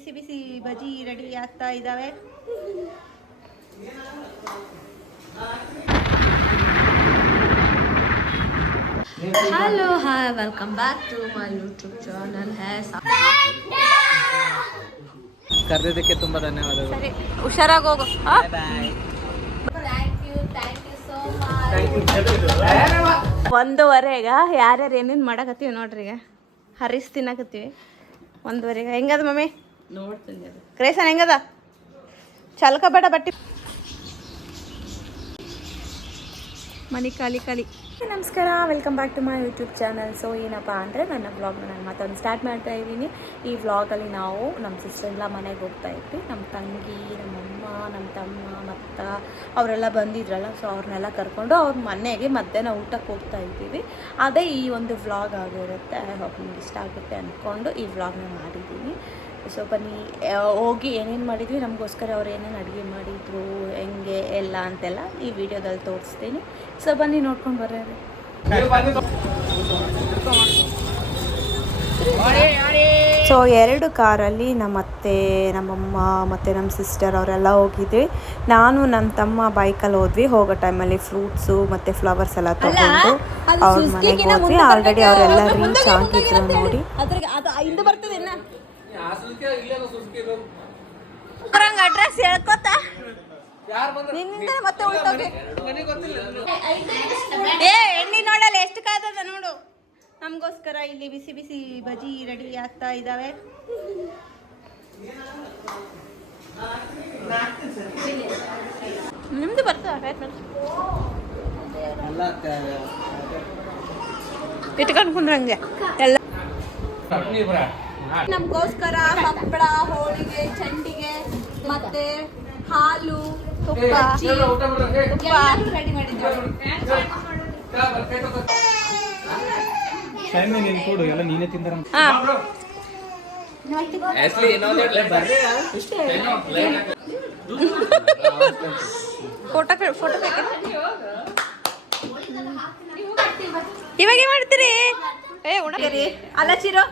ಬಿಸಿ ಬಿಸಿ ಬಜ್ಜಿ ready ಆಗ್ತಾ ಇದ್ದಾವೆ. Hello hi, welcome back to my YouTube channel. ಕರೆದಿದ್ದಕ್ಕೆ ತುಂಬಾ ಧನ್ಯವಾದಗಳು. ಸರಿ, ಹುಷಾರಾಗಿ ಹೋಗು. ಒಂದೂವರೆಗ ಯಾರ್ಯಾರು ಏನೇನು ಮಾಡಕತ್ತೀವಿ ನೋಡ್ರಿ. ಈಗ ಹರಿಸ್ ತಿನ್ನಕತ್ತೀವಿ 1:30. ಹೆಂಗದ ಮಮ್ಮಿ? ನೋಡ್ತೀನಿ. ಕ್ರೇಸನ್ ಹೆಂಗದ? ಚಲ್ಕ ಬೇಡ ಬಟ್ಟಿ ಮನಿ ಖಾಲಿ ಖಾಲಿ. ನಮಸ್ಕಾರ, welcome back to my YouTube channel. So ಏನಪ್ಪ ಅಂದರೆ ನನ್ನ ವ್ಲಾಗ್ನ ನಾನು ಮತ್ತೊಂದು ಸ್ಟಾರ್ಟ್ ಮಾಡ್ತಾ ಇದ್ದೀನಿ. ಈ ವ್ಲಾಗಲ್ಲಿ ನಾವು ನಮ್ಮ ಸಿಸ್ಟರ್ಲ್ಲ ಮನೆಗೆ ಹೋಗ್ತಾ ಇದ್ವಿ. ನಮ್ಮ ತಂಗಿ, ನಮ್ಮಮ್ಮ, ನಮ್ಮ ತಮ್ಮ ಮತ್ತು ಅವರೆಲ್ಲ ಬಂದಿದ್ರಲ್ಲ. ಸೊ ಅವ್ರನ್ನೆಲ್ಲ ಕರ್ಕೊಂಡು ಅವ್ರ ಮನೆಗೆ ಮಧ್ಯಾಹ್ನ ಊಟಕ್ಕೆ ಹೋಗ್ತಾ ಇದ್ದೀವಿ. ಅದೇ ಈ ಒಂದು ವ್ಲಾಗ್ ಆಗಿರುತ್ತೆ. ಐ ಹೋಪ್ ನಿಮ್ಗೆ ಇಷ್ಟ ಆಗುತ್ತೆ ಅಂದ್ಕೊಂಡು ಈ ವ್ಲಾಗ್ನ ಮಾಡಿದ್ದೀನಿ. ಸೊ ಬನ್ನಿ ಹೋಗಿ ಏನೇನು ಮಾಡಿದ್ವಿ, ನಮಗೋಸ್ಕರ ಅವ್ರು ಏನೇನು ಅಡುಗೆ ಮಾಡಿದ್ರು, ಹೆಂಗೆ ಎಲ್ಲ ಅಂತೆಲ್ಲ ಈ ವಿಡಿಯೋದಲ್ಲಿ ತೋರಿಸ್ತೀನಿ. ಸೊ ಬನ್ನಿ ನೋಡ್ಕೊಂಡು ಬರ್ರಿ. ಸೊ 2 ಕಾರಲ್ಲಿ ನಮ್ಮ ಅತ್ತೆ, ನಮ್ಮಮ್ಮ ಮತ್ತು ನಮ್ಮ ಸಿಸ್ಟರ್ ಅವರೆಲ್ಲ ಹೋಗಿದ್ವಿ. ನಾನು ನನ್ನ ತಮ್ಮ ಬೈಕಲ್ಲಿ ಹೋದ್ವಿ. ಹೋಗೋ ಟೈಮಲ್ಲಿ ಫ್ರೂಟ್ಸು ಮತ್ತು ಫ್ಲವರ್ಸ್ ಎಲ್ಲ ತೊಗೊಂಡು ಅವ್ರ ಮನೆಗೆ ಹೋದ್ವಿ. ಆಲ್ರೆಡಿ ಅವರೆಲ್ಲ ರೀಚ್ ಆಗಿದ್ರು ನೋಡಿ. ಅಡ್ರೆಸ್ ಹೇಳ್ಕೊತ ನಿನ್ನಿಂದ ಮತ್ತೆ ಎಣ್ಣೆ ನೋಡಲ್ಲ ಎಷ್ಟು ಕಾದದ ನೋಡು. ನಮಗೋಸ್ಕರ ಇಲ್ಲಿ ಬಿಸಿ ಬಿಸಿ ಬಜ್ಜಿ ರೆಡಿ ಆಗ್ತಾ ಇದ್ದಾವೆ. ನಿಮ್ದು ಬರ್ತದೆ ಇಟ್ಕೊಂಡು ಕುಂದ್ರಂಗೆ ಎಲ್ಲ. ನಮಗೋಸ್ಕರ ಹಪ್ಪಳ, ಹೋಳಿಗೆ, ಚಂಡಿಗೆ ಮತ್ತೆ ಹಾಲು, ತುಪ್ಪ ರೆಡಿ ಮಾಡಿದ್ದೇವೆ. ಫೋಟೋ ಇವಾಗ ಮಾಡ್ತೀರಿ? ಉಣರಿ ಅಲ್ಲ ಚಿರೋ,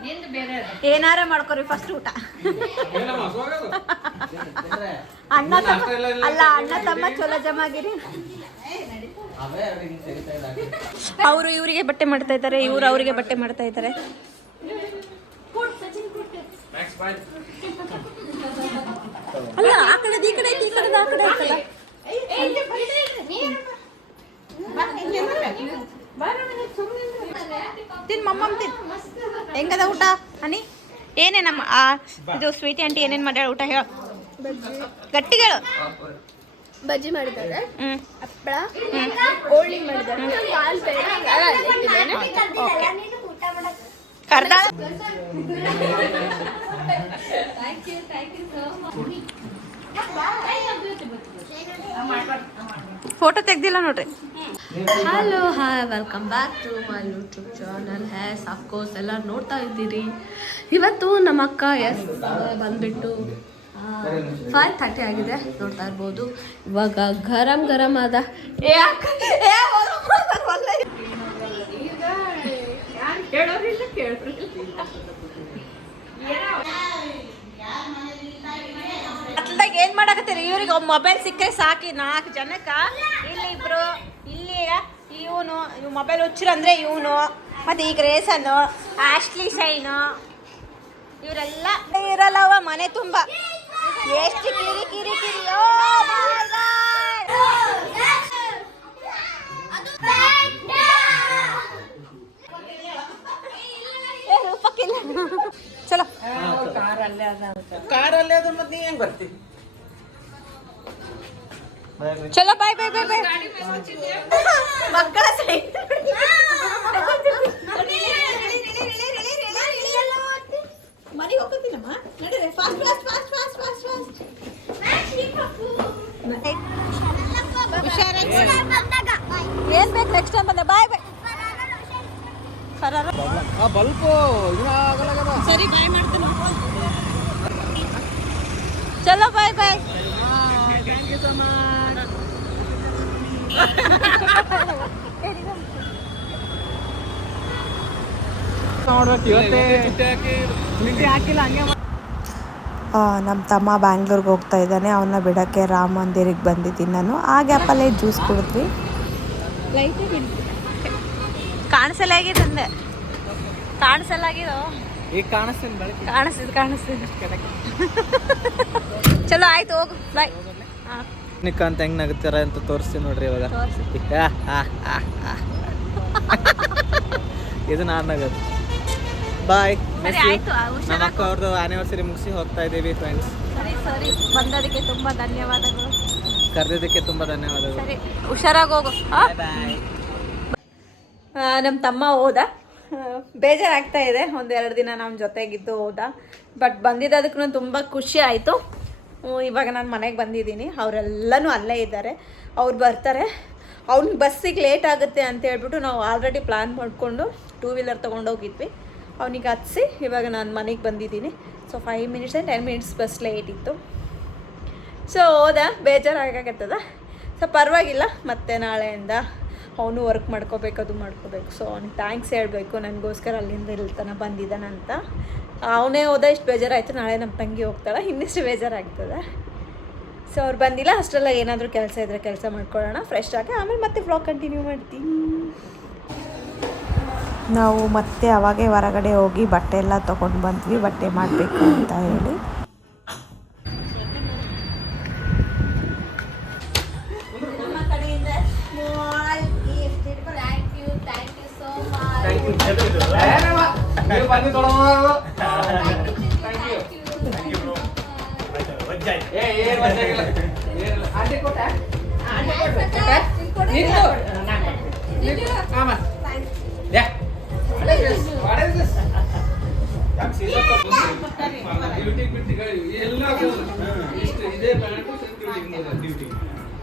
ಏನಾರ ಮಾಡ್ಕೊರಿ ಫಸ್ಟ್ ಊಟ. ಅಣ್ಣ ತಮ್ಮ ಚಲೋ ಜಮಾಗಿರಿ. ಅವರು ಇವರಿಗೆ ಬಟ್ಟೆ ಮಾಡ್ತಾ ಇದ್ದಾರೆ, ಇವ್ರು ಅವರಿಗೆ ಬಟ್ಟೆ ಮಾಡ್ತಾ ಇದ್ದಾರೆ. ಅಲ್ಲ ಆ ಕಡೆ ಈ ಕಡೆ ಈ ಕಡೆ ಆ ಕಡೆ ಐತಲ್ಲ. ತಿನ್ ಮಮ್ಮಮ್ಮ ತಿನ್. ಹೆಂಗದ ಊಟ ಹನಿ? ಏನೇನಮ್ಮ ಇದು ಸ್ವೀಟಿ ಆಂಟಿ ಏನೇನು ಮಾಡ್ಯಾಳ ಊಟ? ಹೇಳು ಗಟ್ಟಿಗೆ ಹೇಳು. ಬಜ್ಜಿ ಮಾಡಿದ್ದಾರೆ, ಹಪ್ಪಳ, ಹೋಳಿಗೆ ಮಾಡಿದ್ದಾರೆ, ಹಾಲು ಬೇಡ ಕರ್ದ. ಫೋಟೋ ತೆಗ್ದಿಲ್ಲ ನೋಡ್ರಿ. Hello hi, welcome back to my YouTube channel. Of course ಎಲ್ಲರೂ ನೋಡ್ತಾ ಇದ್ದೀರಿ. ಇವತ್ತು ನಮ್ಮ ಅಕ್ಕ ಬಂದ್ಬಿಟ್ಟು 5:30 ಆಗಿದೆ, ನೋಡ್ತಾ ಇರ್ಬೋದು. ಇವಾಗ ಗರಂ ಆದ. ಅತ್ಲಾಗ ಏನ್ ಮಾಡಕತ್ತೀರಿ? ಇವ್ರಿಗೆ ಮೊಬೈಲ್ ಸಿಕ್ಕರೆ ಸಾಕಿ 4 ಜನಕ್ಕ. ಇಲ್ಲಿ ಇಬ್ರು, ಇಲ್ಲಿ ಇವನು ಮೊಬೈಲ್ ಹುಚ್ಚರಂದ್ರೆ ಇವನು, ಮತ್ತೆ ಈಗ ರೇಸನ್ನು, ಆಶ್ಲಿ ಶೈನು, ಇವರೆಲ್ಲ ಇರಲ್ಲವ ಮನೆ ತುಂಬ. ಎಷ್ಟು ಕಿರಿ ಕಿರಿ ಕಿರಿ. ರೂಪಕ್ಕಿಲ್ಲ. ಚಲೋ ಕಾರಲ್ಲೇ ಅದು ಮತ್ತೆ ನೀ ಹೆಂಗ್ ಬರ್ತಿ? ಚಲೋ ಬಾಯ್ ಬಾಯ್ ಬಾಯ್ ಬಾಯ್. ಮಕ್ಕಳ ಮನೆಗೆ ಹೋಗ್ತೀನಮ್ಮ, ನಡೀರಿ fast fast fast fast fast fast. ಏನ್ ಬೇಕು ನೆಕ್ಸ್ಟ್ ಟೈಮ್ ಬಂದ. ಬಾಯ್ ಬಾಯ್. ಬಲ್ಪು ಸರಿ ಬಾಯ್ ಮಾಡ್ತೀನಿ. ಚಲೋ bye bye. Thank you so much. ನೋಡ್ಬೇಕು ಇವತ್ತೇ ಹಾಕಿಲ್ಲ ಹಂಗೆ ನಮ್ಮ ತಮ್ಮ ಬ್ಯಾಂಗ್ಳೂರ್ಗೆ ಹೋಗ್ತಾ ಇದ್ದಾನೆ, ಅವನ್ನ ಬಿಡೋಕ್ಕೆ ರಾಮ ಮಂದಿರಿಗೆ ಬಂದಿದ್ದೀನಿ ನಾನು. ಆ ಗ್ಯಾಪಲ್ಲೇ ಜ್ಯೂಸ್ ಕುಡಿದ್ವಿ. ಕಾಣಿಸಲಾಗಿದೆ ಅಂದೆ, ಕಾಣಿಸಲಾಗಿದೋ ಈಗ ಕಾಣಿಸ್ತೀನಿ ಬೆಳಗ್ಗೆ. ಕಾಣಿಸ್ತಿದ್ದು ಚಲೋ ಆಯ್ತು, ಹೋಗು ಬಾಯ್. ಹಾಂ ನಿಕ್ಕ ಅಂತ ಹೆಂಗ್ ನಗುತ್ತಾರ ಅಂತ ತೋರಿಸ್ತೀನಿ ನೋಡ್ರಿ ಇವಾಗ. ಇದು ನಾನು ನಗದು. ಬಾಯ್. ಆಯ್ತು, ನಮ್ಮ ಅಕ್ಕ ಅವ್ರದ್ದು ಆನಿವರ್ಸರಿ ಮುಗಿಸಿ ಹೋಗ್ತಾ ಇದ್ದೀವಿ ಫ್ರೆಂಡ್ಸ್. ಸರಿ ಬಂದದಕ್ಕೆ ತುಂಬ ಧನ್ಯವಾದಗಳು. ಕರೆದಿದ್ದಕ್ಕೆ ತುಂಬ ಧನ್ಯವಾದಗಳು. ಸರಿ ಹುಷಾರಾಗಿ ಹೋಗು. ಬಾಯ್. ನಮ್ಮ ತಮ್ಮ ಹೋದ, ಬೇಜಾರಾಗ್ತಾ ಇದೆ. ಒಂದೆರಡು ದಿನ ನಮ್ಮ ಜೊತೆಗಿದ್ದು ಹೋದ, ಬಟ್ ಬಂದಿದ್ದದಕ್ಕೂ ತುಂಬ ಖುಷಿ ಆಯಿತು. ಇವಾಗ ನಾನು ಮನೆಗೆ ಬಂದಿದ್ದೀನಿ, ಅವರೆಲ್ಲನೂ ಅಲ್ಲೇ ಇದ್ದಾರೆ. ಅವ್ರು ಬರ್ತಾರೆ. ಅವ್ನಿಗೆ ಬಸ್ಸಿಗೆ ಲೇಟ್ ಆಗುತ್ತೆ ಅಂತ ಹೇಳ್ಬಿಟ್ಟು ನಾವು ಆಲ್ರೆಡಿ ಪ್ಲ್ಯಾನ್ ಮಾಡಿಕೊಂಡು 2 ವೀಲರ್ ತೊಗೊಂಡೋಗಿದ್ವಿ. ಅವನಿಗೆ ಹತ್ತಿಸಿ ಇವಾಗ ನಾನು ಮನೆಗೆ ಬಂದಿದ್ದೀನಿ. So 5 minutes and 10 minutes bus late ಇತ್ತು. ಸೊ ಹೋದ, ಬೇಜಾರಾಗತ್ತದ. ಸೊ ಪರವಾಗಿಲ್ಲ, ಮತ್ತೆ ನಾಳೆಯಿಂದ ಅವನು ವರ್ಕ್ ಮಾಡ್ಕೋಬೇಕು, ಅದು ಮಾಡ್ಕೋಬೇಕು. ಸೊ ಅವ್ನಿಗೆ ಥ್ಯಾಂಕ್ಸ್ ಹೇಳಬೇಕು, ನನಗೋಸ್ಕರ ಅಲ್ಲಿಂದ ಇಲ್ಲಿ ತನಕ ಬಂದಿದ್ದಾನಂತ. ಅವನೇ ಹೋದ, ಇಷ್ಟು ಬೇಜಾರಾಯಿತು. ನಾಳೆ ನಮ್ಮ ತಂಗಿ ಹೋಗ್ತಾಳೆ, ಇನ್ನಿಷ್ಟು ಬೇಜಾರಾಗ್ತದೆ. ಸೊ ಅವ್ರು ಬಂದಿಲ್ಲ, ಅಷ್ಟೆಲ್ಲ ಏನಾದರೂ ಕೆಲಸ ಇದ್ದರೆ ಕೆಲಸ ಮಾಡ್ಕೊಳ್ಳೋಣ, ಫ್ರೆಶ್ ಆಗಿ ಆಮೇಲೆ ಮತ್ತೆ ವ್ಲಾಗ್ ಕಂಟಿನ್ಯೂ ಮಾಡ್ತೀನಿ. ನಾವು ಮತ್ತೆ ಅವಾಗೆ ಹೊರಗಡೆ ಹೋಗಿ ಬಟ್ಟೆ ಎಲ್ಲ ತೊಗೊಂಡು ಬಂದ್ವಿ, ಬಟ್ಟೆ ಮಾಡಬೇಕು ಅಂತ ಹೇಳಿ.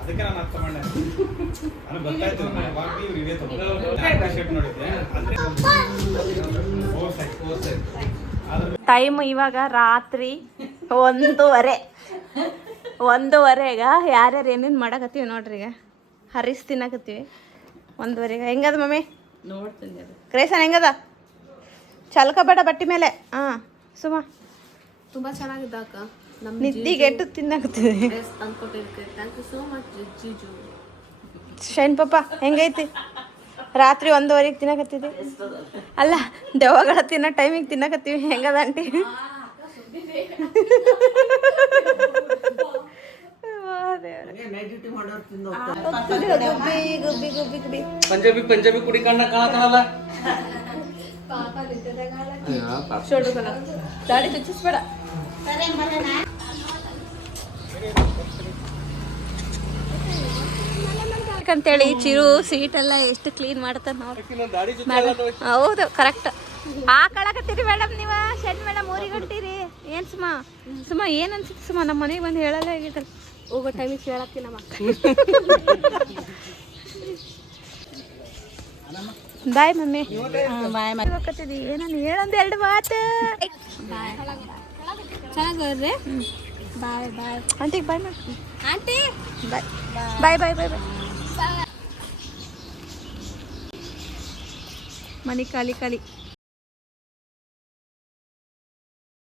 ಅದಕ್ಕೆ ನಾನು ಅರ್ಥ ಮಾಡಿ ನನಗೆ ಗೊತ್ತಾಯ್ತು. ಇವೇ ನೋಡಿದ್ದೆ. ಟೈಮ್ ಇವಾಗ ರಾತ್ರಿ 1:30 ಯಾರ್ಯಾರು ಏನೇನು ಮಾಡಕತ್ತೀವಿ ನೋಡ್ರಿ. ಈಗ ಹರಿಸ್ ತಿನ್ನಕತ್ತೀವಿ 1:30. ಹೆಂಗದ ಮಮ್ಮಿ? ನೋಡ್ತೀನಿ ಕ್ರೇಸನ್ ಹೆಂಗದ? ಚಲ್ಕಬೇಡ ಬಟ್ಟೆ ಮೇಲೆ. ಹಾಂ ಸುಮಾ ತುಂಬಾ ಚೆನ್ನಾಗಿದೆ ಅಕ್ಕ. ನಮ್ಮ ನಿದ್ದಿಗೆಟ್ಟು ತಿನ್ನಕತ್ತೀವಿ. ಡ್ರೆಸ್ ತಂದ್ಕೊಟ್ಟಿದ್ದಕ್ಕೆ ಥ್ಯಾಂಕ್ ಯು ಸೋ ಮಚ್ ಜೀಜು. ಶೈನ್ ಪಾಪ ಹೆಂಗೈತಿ? ರಾತ್ರಿ 1:30 ತಿನ್ನಕತ್ತಿದ್ವಿ. ಅಲ್ಲ, ದೆವ್ವಗಳ ತಿನ್ನೋ ಟೈಮಿಗೆ ತಿನ್ನಕತ್ತೀವಿ. ಹೆಂಗದ ಆಂಟಿ? ಪಂಜಾಬಿ ಕುಡಿ ಕಣ್ಣ ಕಾಣತಾನಲ್ಲ. ದಾಡಿ ಚುಚ್ಚಿಸ್ಬೇಡ. ಅಂತೇಳಿ ಚಿರು ಸೀಟೆಲ್ಲ ಎಷ್ಟು ಕ್ಲೀನ್ ಮಾಡ್ತಾರೆ ನೋಡಿ. ಹೌದು, ಕರೆಕ್ಟ್. ಹಾಕಳಕತ್ತೀರಿ ಮೇಡಮ್ ನೀವು. ಶೆಡ್ ಮೇಡಮ್ ಊರಿಗೆ ಹೊಂಟೀರಿ ಏನು ಸುಮ ಏನು ಅನ್ಸುತ್ತೆ ಸುಮ? ನಮ್ಮ ಮನೆಗೆ ಬಂದು ಹೇಳಲ್ಲ ಹೇಗಿದ್ದಾರೆ. ಹೋಗೋ ಟೈಮಿಗೆ ಹೇಳತ್ತೀನಿ ನಮ್ಮ ಬಾಯ್ ಮಮ್ಮಿ. ಬಾಯ್ ಹೋಗತ್ತಿದ್ದಿ ಏನಂದು ಹೇಳೊಂದು 2 ಮಾತು. ಚೆನ್ನಾಗಿ ಬಾಯ್ ಬಾಯ್ ಆಂಟಿಗೆ ಬಾಯ್ ಮಾಡಿ. ಆಂಟಿ ಬಾಯ್ ಬಾಯ್ ಬಾಯ್ ಬಾಯ್ ಬಾಯ್. ಮನೆ ಖಾಲಿ ಖಾಲಿ.